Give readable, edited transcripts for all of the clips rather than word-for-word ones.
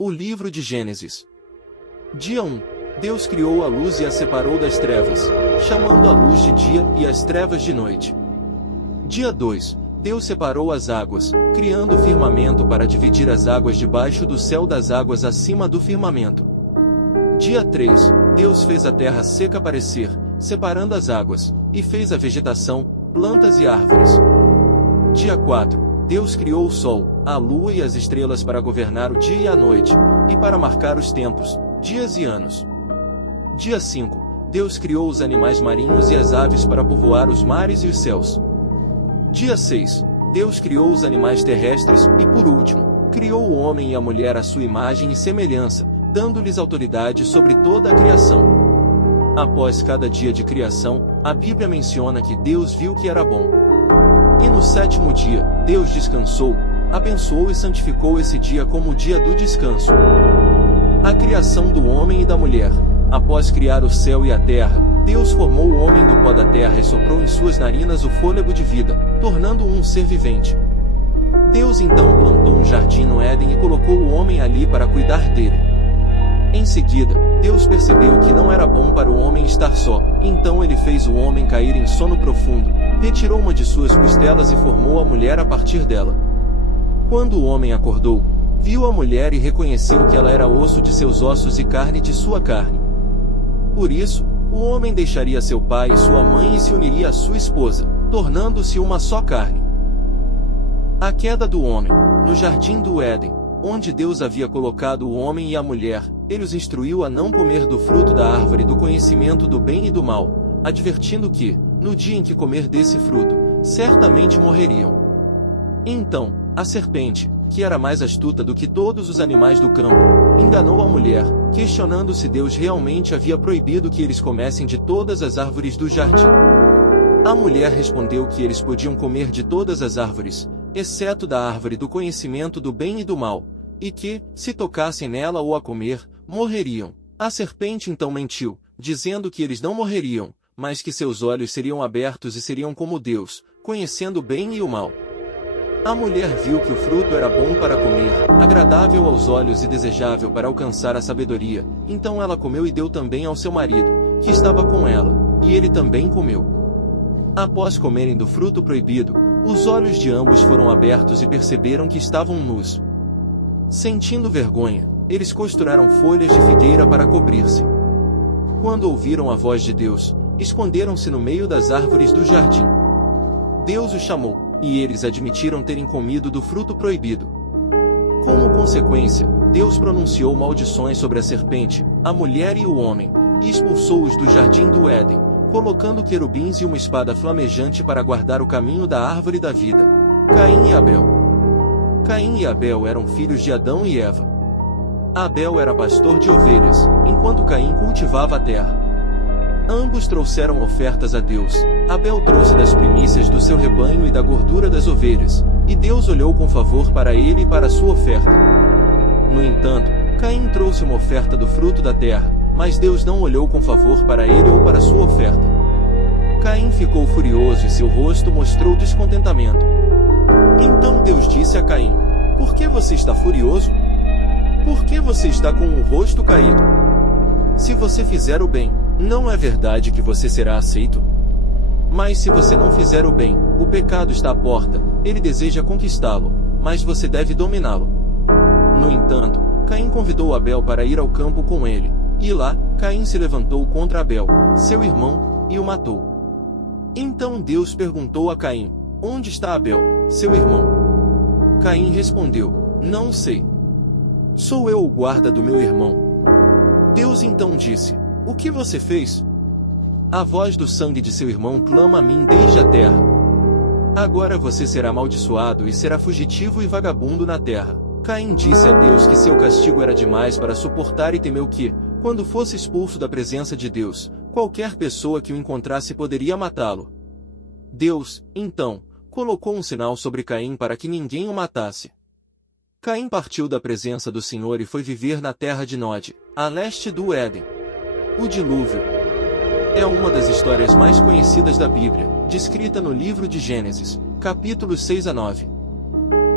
O livro de Gênesis. Dia 1. Deus criou a luz e a separou das trevas, chamando a luz de dia e as trevas de noite. Dia 2. Deus separou as águas, criando o firmamento para dividir as águas debaixo do céu das águas acima do firmamento. Dia 3. Deus fez a terra seca aparecer, separando as águas, e fez a vegetação, plantas e árvores. Dia 4. Deus criou o sol, a lua e as estrelas para governar o dia e a noite, e para marcar os tempos, dias e anos. Dia 5. Deus criou os animais marinhos e as aves para povoar os mares e os céus. Dia 6. Deus criou os animais terrestres e, por último, criou o homem e a mulher à sua imagem e semelhança, dando-lhes autoridade sobre toda a criação. Após cada dia de criação, a Bíblia menciona que Deus viu que era bom. E no sétimo dia, Deus descansou, abençoou e santificou esse dia como o dia do descanso. A criação do homem e da mulher. Após criar o céu e a terra, Deus formou o homem do pó da terra e soprou em suas narinas o fôlego de vida, tornando-o um ser vivente. Deus então plantou um jardim no Éden e colocou o homem ali para cuidar dele. Em seguida, Deus percebeu que não era bom para o homem estar só, então ele fez o homem cair em sono profundo, retirou uma de suas costelas e formou a mulher a partir dela. Quando o homem acordou, viu a mulher e reconheceu que ela era osso de seus ossos e carne de sua carne. Por isso, o homem deixaria seu pai e sua mãe e se uniria à sua esposa, tornando-se uma só carne. A queda do homem. No jardim do Éden, onde Deus havia colocado o homem e a mulher, ele os instruiu a não comer do fruto da árvore do conhecimento do bem e do mal, advertindo que, no dia em que comer desse fruto, certamente morreriam. Então, a serpente, que era mais astuta do que todos os animais do campo, enganou a mulher, questionando se Deus realmente havia proibido que eles comessem de todas as árvores do jardim. A mulher respondeu que eles podiam comer de todas as árvores, exceto da árvore do conhecimento do bem e do mal, e que, se tocassem nela ou a comer, morreriam. A serpente então mentiu, dizendo que eles não morreriam, mas que seus olhos seriam abertos e seriam como Deus, conhecendo o bem e o mal. A mulher viu que o fruto era bom para comer, agradável aos olhos e desejável para alcançar a sabedoria, então ela comeu e deu também ao seu marido, que estava com ela, e ele também comeu. Após comerem do fruto proibido, os olhos de ambos foram abertos e perceberam que estavam nus. Sentindo vergonha, eles costuraram folhas de figueira para cobrir-se. Quando ouviram a voz de Deus, esconderam-se no meio das árvores do jardim. Deus os chamou, e eles admitiram terem comido do fruto proibido. Como consequência, Deus pronunciou maldições sobre a serpente, a mulher e o homem, e expulsou-os do jardim do Éden, colocando querubins e uma espada flamejante para guardar o caminho da árvore da vida. Caim e Abel. Caim e Abel eram filhos de Adão e Eva. Abel era pastor de ovelhas, enquanto Caim cultivava a terra. Ambos trouxeram ofertas a Deus. Abel trouxe das primícias do seu rebanho e da gordura das ovelhas, e Deus olhou com favor para ele e para sua oferta. No entanto, Caim trouxe uma oferta do fruto da terra, mas Deus não olhou com favor para ele ou para sua oferta. Caim ficou furioso e seu rosto mostrou descontentamento. Então Deus disse a Caim: "Por que você está furioso? Por que você está com o rosto caído? Se você fizer o bem, não é verdade que você será aceito? Mas se você não fizer o bem, o pecado está à porta, ele deseja conquistá-lo, mas você deve dominá-lo." No entanto, Caim convidou Abel para ir ao campo com ele, e lá, Caim se levantou contra Abel, seu irmão, e o matou. Então Deus perguntou a Caim: "Onde está Abel, seu irmão?" Caim respondeu: "Não sei. Sou eu o guarda do meu irmão." Deus então disse: "O que você fez? A voz do sangue de seu irmão clama a mim desde a terra. Agora você será amaldiçoado e será fugitivo e vagabundo na terra." Caim disse a Deus que seu castigo era demais para suportar e temeu que, quando fosse expulso da presença de Deus, qualquer pessoa que o encontrasse poderia matá-lo. Deus, então, colocou um sinal sobre Caim para que ninguém o matasse. Caim partiu da presença do Senhor e foi viver na terra de Nod, a leste do Éden. O dilúvio é uma das histórias mais conhecidas da Bíblia, descrita no livro de Gênesis, capítulos 6 a 9.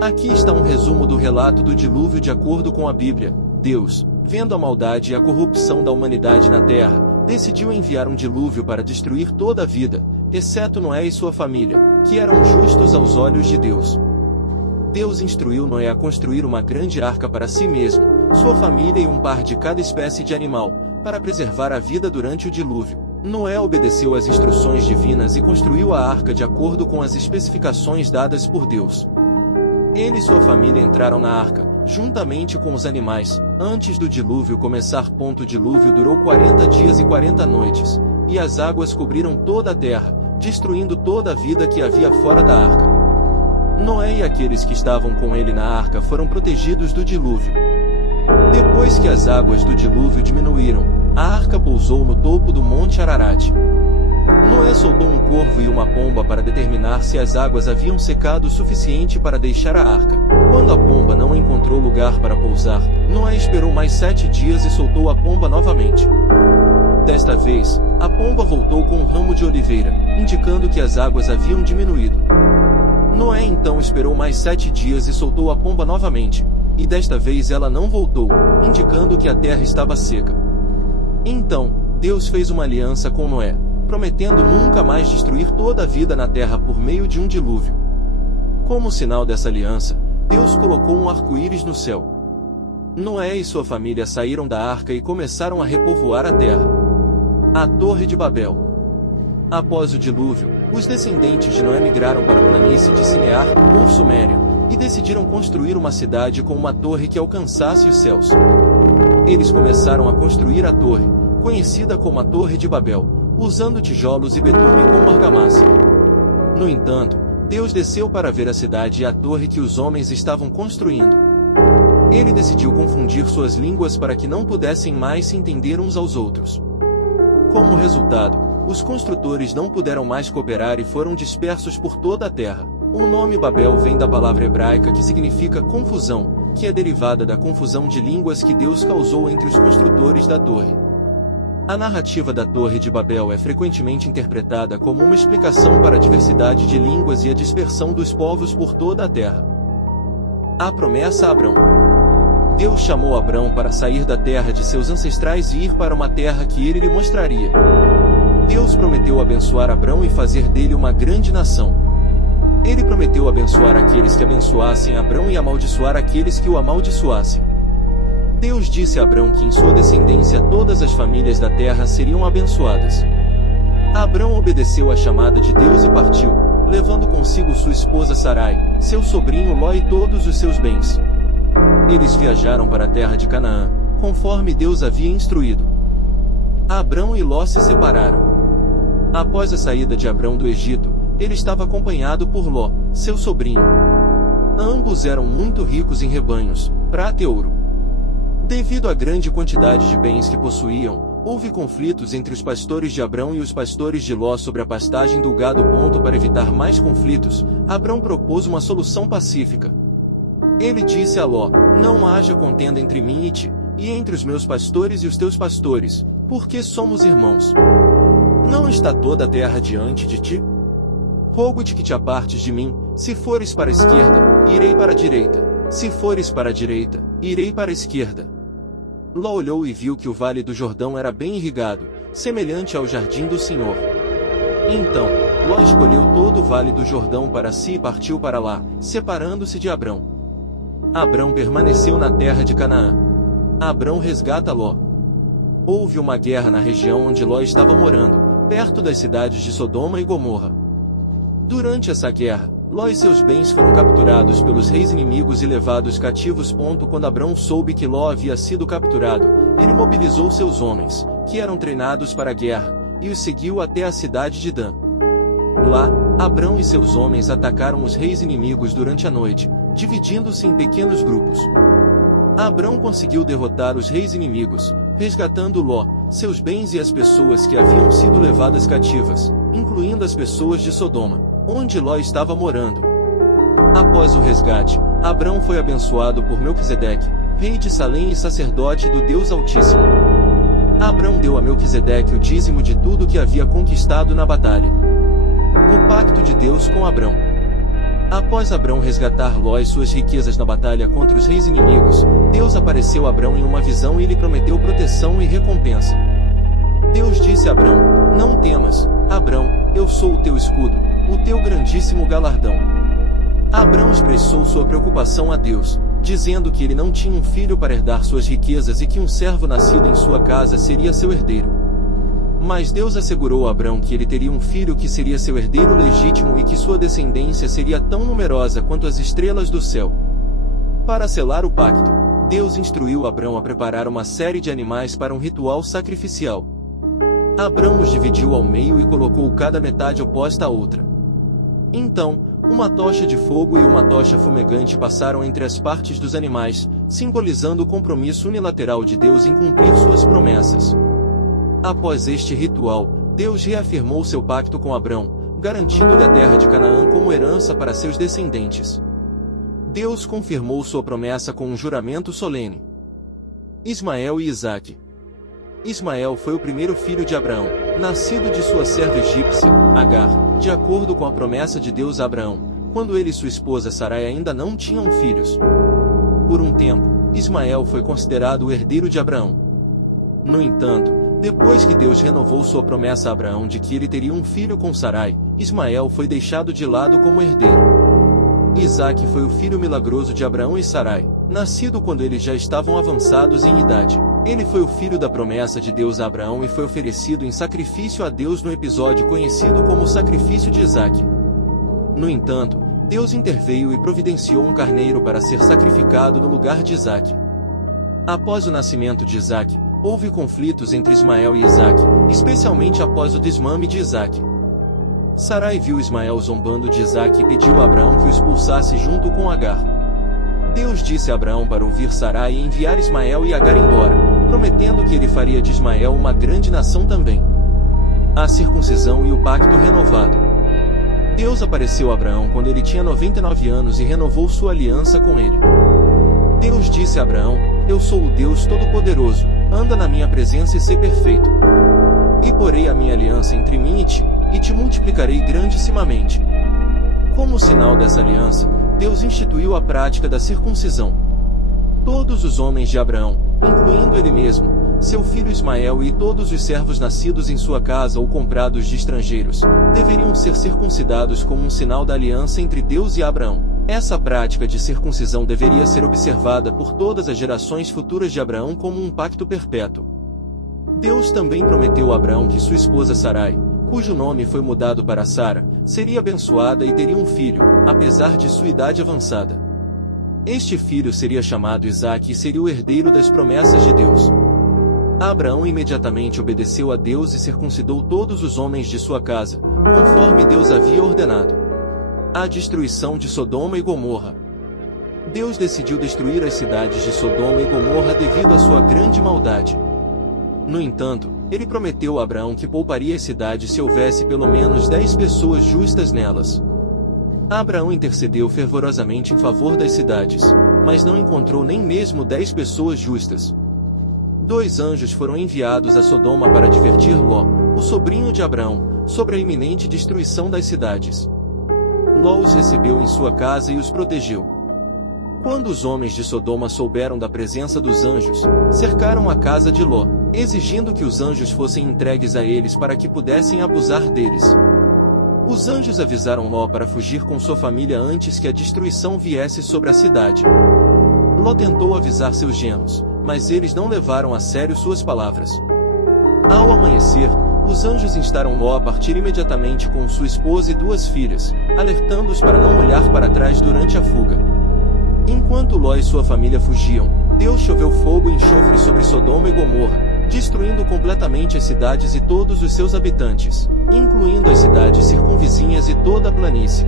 Aqui está um resumo do relato do dilúvio de acordo com a Bíblia. Deus, vendo a maldade e a corrupção da humanidade na terra, decidiu enviar um dilúvio para destruir toda a vida, exceto Noé e sua família, que eram justos aos olhos de Deus. Deus instruiu Noé a construir uma grande arca para si mesmo, sua família e um par de cada espécie de animal, para preservar a vida durante o dilúvio. Noé obedeceu às instruções divinas e construiu a arca de acordo com as especificações dadas por Deus. Ele e sua família entraram na arca, juntamente com os animais, antes do dilúvio começar. O dilúvio durou 40 dias e 40 noites, e as águas cobriram toda a terra, destruindo toda a vida que havia fora da arca. Noé e aqueles que estavam com ele na arca foram protegidos do dilúvio. Depois que as águas do dilúvio diminuíram, a arca pousou no topo do Monte Ararat. Noé soltou um corvo e uma pomba para determinar se as águas haviam secado o suficiente para deixar a arca. Quando a pomba não encontrou lugar para pousar, Noé esperou mais 7 dias e soltou a pomba novamente. Desta vez, a pomba voltou com um ramo de oliveira, indicando que as águas haviam diminuído. Noé então esperou mais 7 dias e soltou a pomba novamente, e desta vez ela não voltou, indicando que a terra estava seca. Então, Deus fez uma aliança com Noé, prometendo nunca mais destruir toda a vida na terra por meio de um dilúvio. Como sinal dessa aliança, Deus colocou um arco-íris no céu. Noé e sua família saíram da arca e começaram a repovoar a terra. A Torre de Babel. Após o dilúvio, os descendentes de Noé migraram para a planície de Sinear, ou Suméria, e decidiram construir uma cidade com uma torre que alcançasse os céus. Eles começaram a construir a torre, conhecida como a Torre de Babel, usando tijolos e betume como argamassa. No entanto, Deus desceu para ver a cidade e a torre que os homens estavam construindo. Ele decidiu confundir suas línguas para que não pudessem mais se entender uns aos outros. Como resultado, os construtores não puderam mais cooperar e foram dispersos por toda a terra. O nome Babel vem da palavra hebraica que significa confusão, que é derivada da confusão de línguas que Deus causou entre os construtores da torre. A narrativa da Torre de Babel é frequentemente interpretada como uma explicação para a diversidade de línguas e a dispersão dos povos por toda a terra. A promessa a Abrão. Deus chamou Abrão para sair da terra de seus ancestrais e ir para uma terra que ele lhe mostraria. Deus prometeu abençoar Abrão e fazer dele uma grande nação. Ele prometeu abençoar aqueles que abençoassem Abrão e amaldiçoar aqueles que o amaldiçoassem. Deus disse a Abrão que em sua descendência todas as famílias da terra seriam abençoadas. Abrão obedeceu à chamada de Deus e partiu, levando consigo sua esposa Sarai, seu sobrinho Ló e todos os seus bens. Eles viajaram para a terra de Canaã, conforme Deus havia instruído. Abrão e Ló se separaram. Após a saída de Abrão do Egito, ele estava acompanhado por Ló, seu sobrinho. Ambos eram muito ricos em rebanhos, prata e ouro. Devido à grande quantidade de bens que possuíam, houve conflitos entre os pastores de Abrão e os pastores de Ló sobre a pastagem do gado. Para evitar mais conflitos, Abrão propôs uma solução pacífica. Ele disse a Ló: "Não haja contenda entre mim e ti, e entre os meus pastores e os teus pastores, porque somos irmãos. Não está toda a terra diante de ti? Rogo-te que te apartes de mim. Se fores para a esquerda, irei para a direita. Se fores para a direita, irei para a esquerda." Ló olhou e viu que o vale do Jordão era bem irrigado, semelhante ao jardim do Senhor. Então, Ló escolheu todo o vale do Jordão para si e partiu para lá, separando-se de Abrão. Abrão permaneceu na terra de Canaã. Abrão resgata Ló. Houve uma guerra na região onde Ló estava morando, perto das cidades de Sodoma e Gomorra. Durante essa guerra, Ló e seus bens foram capturados pelos reis inimigos e levados cativos. Quando Abrão soube que Ló havia sido capturado, ele mobilizou seus homens, que eram treinados para a guerra, e os seguiu até a cidade de Dan. Lá, Abrão e seus homens atacaram os reis inimigos durante a noite, dividindo-se em pequenos grupos. Abrão conseguiu derrotar os reis inimigos, resgatando Ló, seus bens e as pessoas que haviam sido levadas cativas, incluindo as pessoas de Sodoma, onde Ló estava morando. Após o resgate, Abrão foi abençoado por Melquisedeque, rei de Salém e sacerdote do Deus Altíssimo. Abrão deu a Melquisedeque o dízimo de tudo que havia conquistado na batalha. O pacto de Deus com Abrão. Após Abrão resgatar Ló e suas riquezas na batalha contra os reis inimigos, Deus apareceu a Abrão em uma visão e lhe prometeu proteção e recompensa. Deus disse a Abrão: "Não temas, Abrão, eu sou o teu escudo, o teu grandíssimo galardão." Abrão expressou sua preocupação a Deus, dizendo que ele não tinha um filho para herdar suas riquezas e que um servo nascido em sua casa seria seu herdeiro. Mas Deus assegurou a Abrão que ele teria um filho que seria seu herdeiro legítimo e que sua descendência seria tão numerosa quanto as estrelas do céu. Para selar o pacto, Deus instruiu Abrão a preparar uma série de animais para um ritual sacrificial. Abrão os dividiu ao meio e colocou cada metade oposta à outra. Então, uma tocha de fogo e uma tocha fumegante passaram entre as partes dos animais, simbolizando o compromisso unilateral de Deus em cumprir suas promessas. Após este ritual, Deus reafirmou seu pacto com Abrão, garantindo-lhe a terra de Canaã como herança para seus descendentes. Deus confirmou sua promessa com um juramento solene. Ismael e Isaque. Ismael foi o primeiro filho de Abraão, nascido de sua serva egípcia, Agar, de acordo com a promessa de Deus a Abraão, quando ele e sua esposa Sarai ainda não tinham filhos. Por um tempo, Ismael foi considerado o herdeiro de Abraão. No entanto, depois que Deus renovou sua promessa a Abraão de que ele teria um filho com Sarai, Ismael foi deixado de lado como herdeiro. Isaque foi o filho milagroso de Abraão e Sarai, nascido quando eles já estavam avançados em idade. Ele foi o filho da promessa de Deus a Abraão e foi oferecido em sacrifício a Deus no episódio conhecido como sacrifício de Isaque. No entanto, Deus interveio e providenciou um carneiro para ser sacrificado no lugar de Isaque. Após o nascimento de Isaque, houve conflitos entre Ismael e Isaque, especialmente após o desmame de Isaque. Sarai viu Ismael zombando de Isaque e pediu a Abraão que o expulsasse junto com Agar. Deus disse a Abraão para ouvir Sarai e enviar Ismael e Agar embora, prometendo que ele faria de Ismael uma grande nação também. A circuncisão e o pacto renovado. Deus apareceu a Abraão quando ele tinha 99 anos e renovou sua aliança com ele. Deus disse a Abraão: "Eu sou o Deus Todo-Poderoso, anda na minha presença e sê perfeito. E porei a minha aliança entre mim e te multiplicarei grandissimamente." Como sinal dessa aliança, Deus instituiu a prática da circuncisão. Todos os homens de Abraão, incluindo ele mesmo, seu filho Ismael e todos os servos nascidos em sua casa ou comprados de estrangeiros, deveriam ser circuncidados como um sinal da aliança entre Deus e Abraão. Essa prática de circuncisão deveria ser observada por todas as gerações futuras de Abraão como um pacto perpétuo. Deus também prometeu a Abraão que sua esposa Sarai, cujo nome foi mudado para Sara, seria abençoada e teria um filho, apesar de sua idade avançada. Este filho seria chamado Isaque e seria o herdeiro das promessas de Deus. Abraão imediatamente obedeceu a Deus e circuncidou todos os homens de sua casa, conforme Deus havia ordenado. A destruição de Sodoma e Gomorra. Deus decidiu destruir as cidades de Sodoma e Gomorra devido à sua grande maldade. No entanto, ele prometeu a Abraão que pouparia as cidades se houvesse pelo menos 10 pessoas justas nelas. Abraão intercedeu fervorosamente em favor das cidades, mas não encontrou nem mesmo 10 pessoas justas. 2 anjos foram enviados a Sodoma para advertir Ló, o sobrinho de Abraão, sobre a iminente destruição das cidades. Ló os recebeu em sua casa e os protegeu. Quando os homens de Sodoma souberam da presença dos anjos, cercaram a casa de Ló, exigindo que os anjos fossem entregues a eles para que pudessem abusar deles. Os anjos avisaram Ló para fugir com sua família antes que a destruição viesse sobre a cidade. Ló tentou avisar seus genros, mas eles não levaram a sério suas palavras. Ao amanhecer, os anjos instaram Ló a partir imediatamente com sua esposa e 2 filhas, alertando-os para não olhar para trás durante a fuga. Enquanto Ló e sua família fugiam, Deus choveu fogo e enxofre sobre Sodoma e Gomorra, destruindo completamente as cidades e todos os seus habitantes, incluindo as cidades circunvizinhas e toda a planície.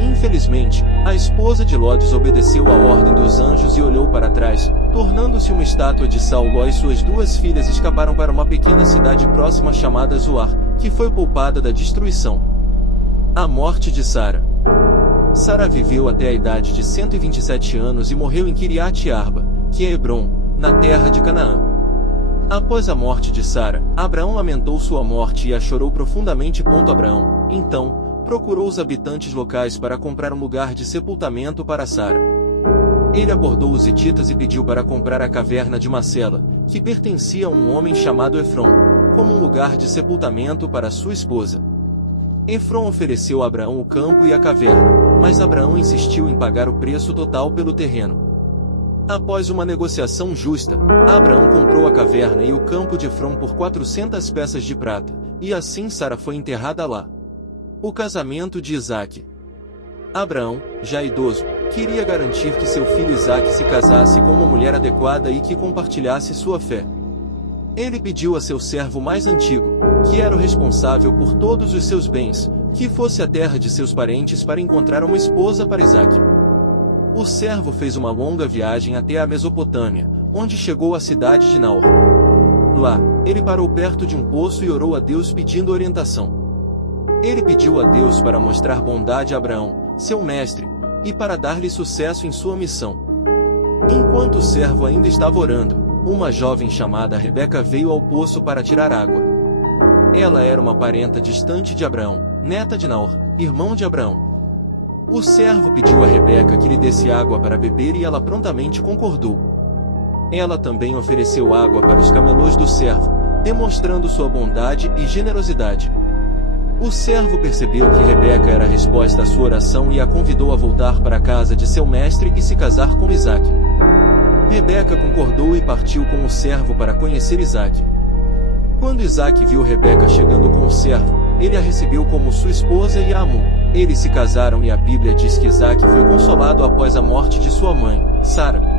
Infelizmente, a esposa de Ló desobedeceu a ordem dos anjos e olhou para trás, tornando-se uma estátua de sal. Ló e suas 2 filhas escaparam para uma pequena cidade próxima chamada Zoar, que foi poupada da destruição. A morte de Sara. Sara viveu até a idade de 127 anos e morreu em Kiriat Arba, que é Hebron, na terra de Canaã. Após a morte de Sara, Abraão lamentou sua morte e a chorou profundamente. Abraão, então, procurou os habitantes locais para comprar um lugar de sepultamento para Sara. Ele abordou os hititas e pediu para comprar a caverna de Macela, que pertencia a um homem chamado Efron, como um lugar de sepultamento para sua esposa. Efron ofereceu a Abraão o campo e a caverna, mas Abraão insistiu em pagar o preço total pelo terreno. Após uma negociação justa, Abraão comprou a caverna e o campo de Efron por 400 peças de prata, e assim Sara foi enterrada lá. O casamento de Isaque. Abraão, já idoso, queria garantir que seu filho Isaque se casasse com uma mulher adequada e que compartilhasse sua fé. Ele pediu a seu servo mais antigo, que era o responsável por todos os seus bens, que fosse à terra de seus parentes para encontrar uma esposa para Isaque. O servo fez uma longa viagem até a Mesopotâmia, onde chegou à cidade de Naor. Lá, ele parou perto de um poço e orou a Deus pedindo orientação. Ele pediu a Deus para mostrar bondade a Abraão, seu mestre, e para dar-lhe sucesso em sua missão. Enquanto o servo ainda estava orando, uma jovem chamada Rebeca veio ao poço para tirar água. Ela era uma parenta distante de Abraão, neta de Naor, irmão de Abraão. O servo pediu a Rebeca que lhe desse água para beber e ela prontamente concordou. Ela também ofereceu água para os camelos do servo, demonstrando sua bondade e generosidade. O servo percebeu que Rebeca era a resposta à sua oração e a convidou a voltar para a casa de seu mestre e se casar com Isaque. Rebeca concordou e partiu com o servo para conhecer Isaque. Quando Isaque viu Rebeca chegando com o servo, ele a recebeu como sua esposa e a amou. Eles se casaram e a Bíblia diz que Isaque foi consolado após a morte de sua mãe, Sara.